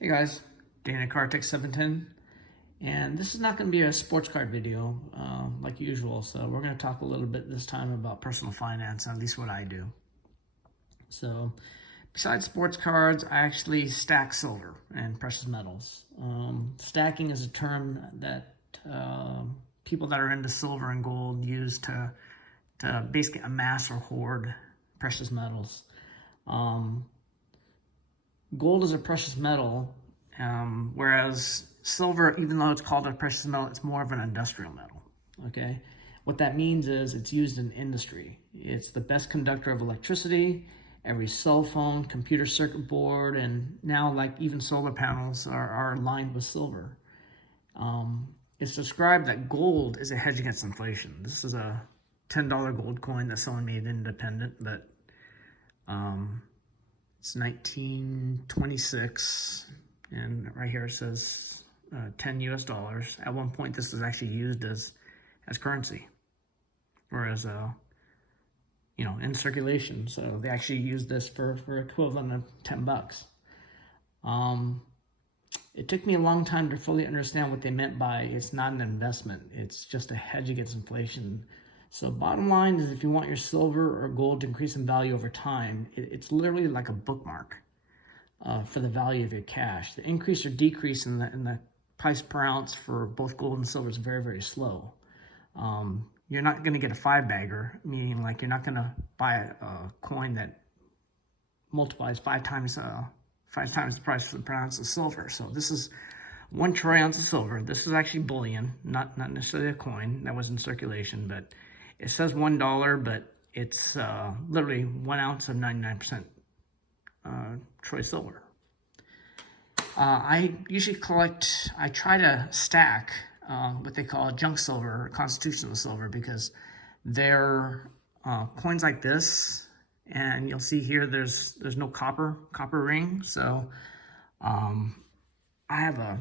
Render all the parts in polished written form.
Hey guys, Stacker710, and this is not going to be a sports card video like usual, so we're going to talk a little bit this time about personal finance, at least what I do. So besides sports cards, I actually stack silver and precious metals. Stacking is a term that people that are into silver and gold use to basically amass or hoard precious metals. Gold is a precious metal, whereas silver, even though it's called a precious metal, it's more of an industrial metal, okay? What that means is it's used in industry. It's the best conductor of electricity. Every cell phone, computer circuit board, and now like even solar panels are lined with silver. It's described that gold is a hedge against inflation. This is a $10 gold coin that someone made independent, but it's 1926, and right here it says 10 US dollars. At one point, this was actually used as currency, or as in circulation. So they actually used this for equivalent of 10 bucks. It took me a long time to fully understand what they meant by it's not an investment. It's just a hedge against inflation. So bottom line is, if you want your silver or gold to increase in value over time, it's literally like a bookmark for the value of your cash. The increase or decrease in the price per ounce for both gold and silver is very, very slow. You're not going to get a 5-bagger, meaning like you're not going to buy a coin that multiplies five times the price per ounce of silver. So this is 1 troy ounce of silver. This is actually bullion, not necessarily a coin that was in circulation, but it says $1, but it's literally 1 ounce of 99% troy silver. I usually I try to stack what they call junk silver or constitutional silver, because they're coins like this, and you'll see here there's no copper ring. So I have a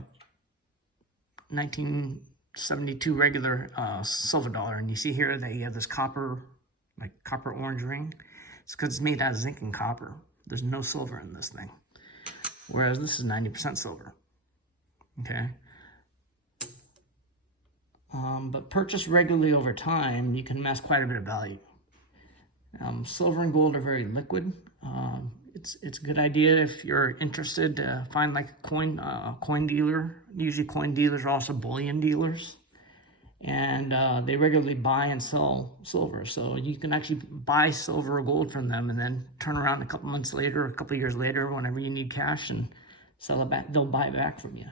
1972 regular silver dollar, and you see here that you have this copper orange ring. It's because it's made out of zinc and copper. There's no silver in this thing, whereas this is 90% silver. Okay. But purchased regularly over time, you can amass quite a bit of value. Silver and gold are very liquid. It's a good idea if you're interested to find like a coin dealer. Usually coin dealers are also bullion dealers, and they regularly buy and sell silver. So you can actually buy silver or gold from them and then turn around a couple months later or a couple years later, whenever you need cash, and sell it back. They'll buy it back from you.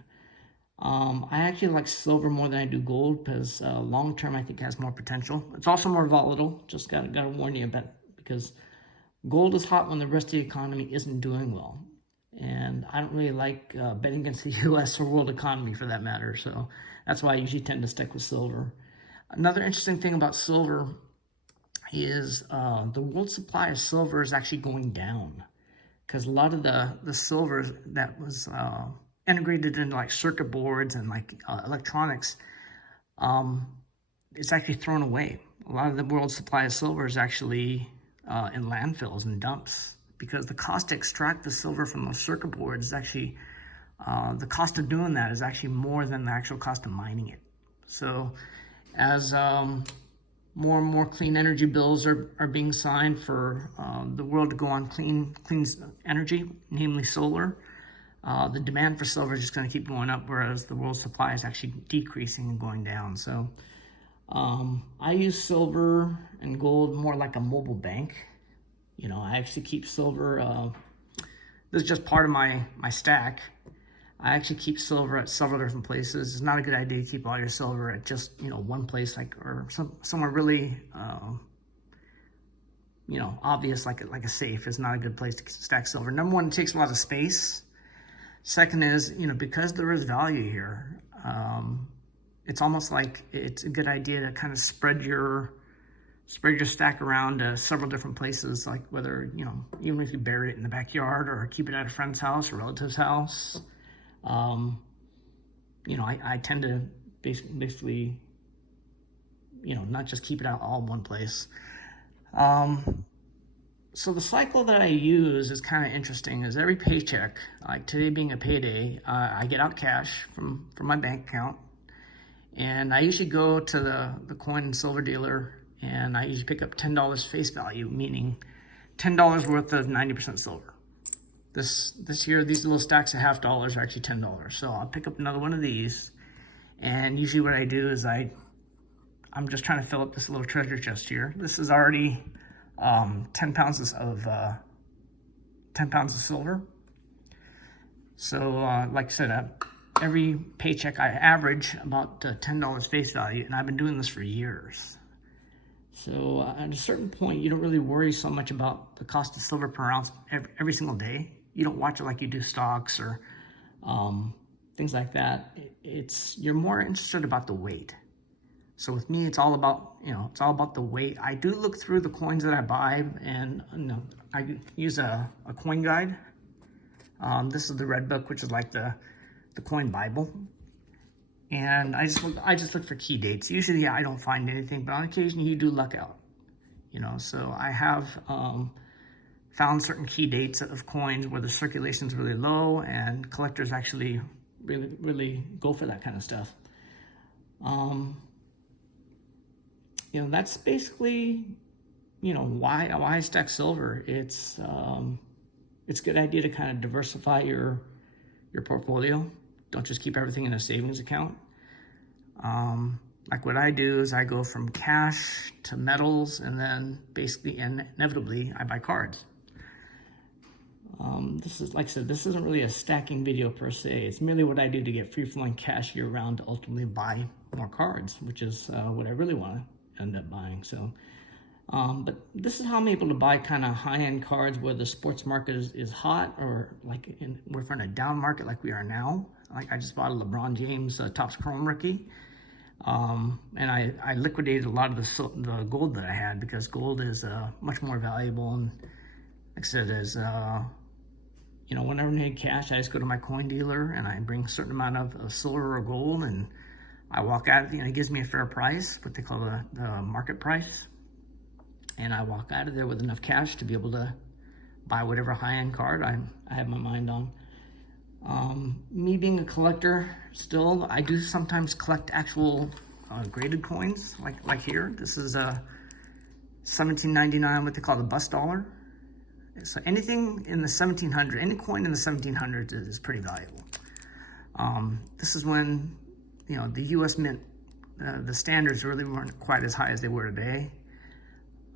I actually like silver more than I do gold, because long term I think it has more potential. It's also more volatile. Just gotta warn you about it, because gold is hot when the rest of the economy isn't doing well. And I don't really like betting against the US or world economy for that matter. So that's why I usually tend to stick with silver. Another interesting thing about silver is the world supply of silver is actually going down, because a lot of the silver that was integrated into like circuit boards and like electronics, it's actually thrown away. A lot of the world's supply of silver is actually in landfills and dumps, because the cost to extract the silver from those circuit boards is actually, the cost of doing that is actually more than the actual cost of mining it. So as more and more clean energy bills are being signed for the world to go on clean energy, namely solar, the demand for silver is just going to keep going up, whereas the world's supply is actually decreasing and going down. So I use silver and gold more like a mobile bank. I actually keep silver. This is just part of my stack. I actually keep silver at several different places. It's not a good idea to keep all your silver at just one place, or somewhere really obvious, like a safe is not a good place to stack silver. Number one, it takes a lot of space. Second is, because there is value here, it's almost like it's a good idea to kind of spread your stack around to several different places, like whether, even if you bury it in the backyard or keep it at a friend's house or relative's house. I tend to basically, not just keep it out all in one place. So the cycle that I use is kind of interesting. Is every paycheck, like today being a payday, I get out cash from my bank account, and I usually go to the coin and silver dealer, and I usually pick up $10 face value, meaning $10 worth of 90% silver. This year, these little stacks of $half are actually $10. So I'll pick up another one of these, and usually what I do is I'm just trying to fill up this little treasure chest here. This is already 10 pounds of 10 pounds of silver. So like I said, every paycheck I average about $10 face value, and I've been doing this for years. So at a certain point, you don't really worry so much about the cost of silver per ounce every single day. You don't watch it like you do stocks or things like that. You're more interested about the weight. So with me, it's all about, it's all about the weight. I do look through the coins that I buy, and I use a coin guide. This is the Red Book, which is like the coin Bible. And I just look for key dates. Usually I don't find anything, but on occasion you do luck out. So I have found certain key dates of coins where the circulation is really low, and collectors actually really go for that kind of stuff. That's basically, why I stack silver. It's a good idea to kind of diversify your portfolio. Don't just keep everything in a savings account. Like what I do is I go from cash to metals, and then basically inevitably I buy cards. This is, like I said, this isn't really a stacking video per se. It's merely what I do to get free-flowing cash year-round to ultimately buy more cards, which is what I really want to end up buying. So, but this is how I'm able to buy kind of high-end cards where the sports market is hot, or like we're in a down market like we are now. Like I just bought a LeBron James Topps Chrome rookie, and I liquidated a lot of the gold that I had, because gold is much more valuable. And like I said, whenever I need cash, I just go to my coin dealer and I bring a certain amount of silver or gold, and I walk out. It gives me a fair price, what they call the market price, and I walk out of there with enough cash to be able to buy whatever high-end card I have my mind on. Me being a collector, still, I do sometimes collect actual graded coins, like here. This is a 1799, what they call the bus dollar. So anything in the 1700s, any coin in the 1700s is pretty valuable. This is when, the U.S. Mint, the standards really weren't quite as high as they were today.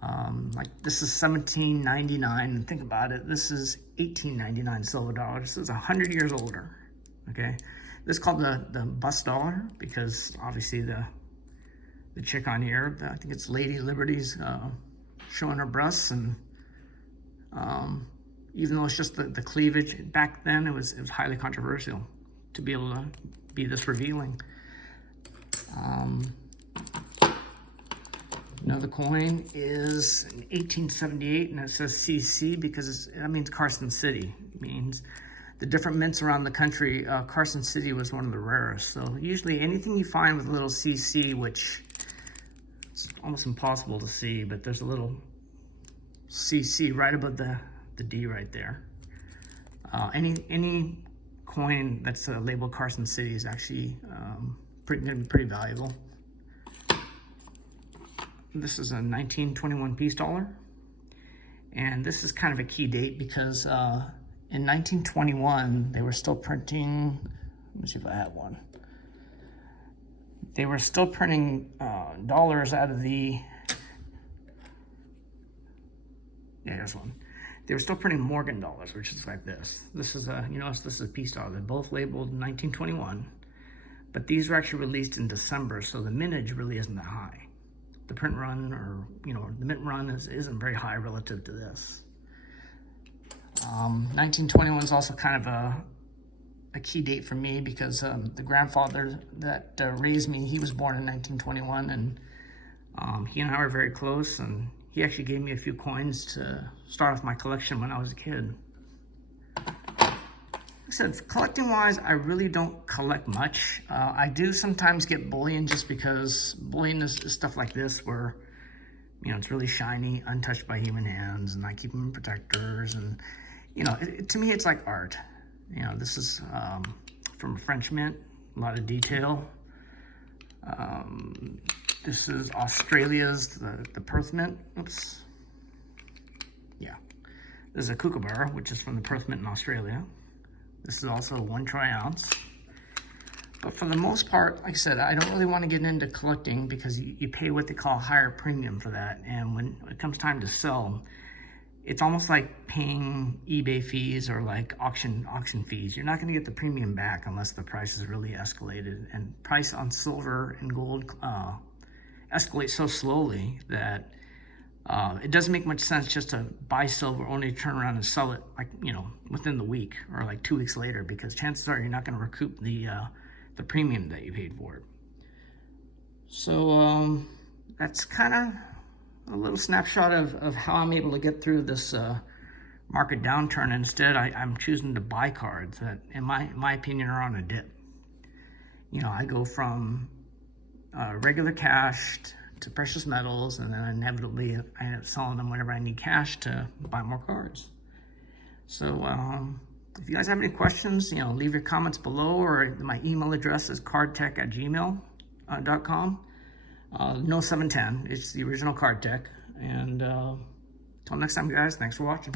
Like this is 1799, and think about it, this is 1899 silver dollar. This is 100 years older, okay? This is called the bust dollar, because obviously the chick on here, I think it's Lady Liberty's showing her breasts, and even though it's just the cleavage, back then it was highly controversial to be able to be this revealing. Another coin is in 1878, and it says CC because that means Carson City. It means the different mints around the country, Carson City was one of the rarest. So usually anything you find with a little CC, which it's almost impossible to see, but there's a little CC right above the D right there. Any coin that's labeled Carson City is actually pretty valuable. This is a 1921 piece dollar, and this is kind of a key date because in 1921 they were still printing. Let me see if I have one. They were still printing dollars out of the. Yeah, here's one. They were still printing Morgan dollars, which is like this. This is a, this is a piece dollar. They're both labeled 1921, but these were actually released in December, so the mintage really isn't that high. The print run, or the mint run, isn't very high relative to this. 1921 is also kind of a key date for me because the grandfather that raised me, he was born in 1921, and he and I were very close, and he actually gave me a few coins to start off my collection when I was a kid. Like I said, collecting wise, I really don't collect much. I do sometimes get bullion, just because bullion is stuff like this where, You know, it's really shiny, untouched by human hands, and I keep them in protectors. And, you know, to me, it's like art. You know, this is from a French mint, a lot of detail. This is Australia's, the Perth mint. Oops. Yeah. This is a kookaburra, which is from the Perth mint in Australia. This is also 1 tri-ounce. But for the most part, like I said, I don't really want to get into collecting because you pay what they call a higher premium for that. And when it comes time to sell, it's almost like paying eBay fees or like auction fees. You're not going to get the premium back unless the price is really escalated. And price on silver and gold escalate so slowly that it doesn't make much sense just to buy silver only to turn around and sell it, like, you know, within the week or like 2 weeks later, because chances are you're not going to recoup the premium that you paid for it. So that's kind of a little snapshot of how I'm able to get through this market downturn. Instead, I'm choosing to buy cards that, in my opinion, are on a dip. You know, I go from regular cash to precious metals, and then inevitably I end up selling them whenever I need cash to buy more cards. So if you guys have any questions, you know, leave your comments below, or my email address is cardtech@gmail.com. No 710, it's the original Card Tech. And till next time, guys, thanks for watching.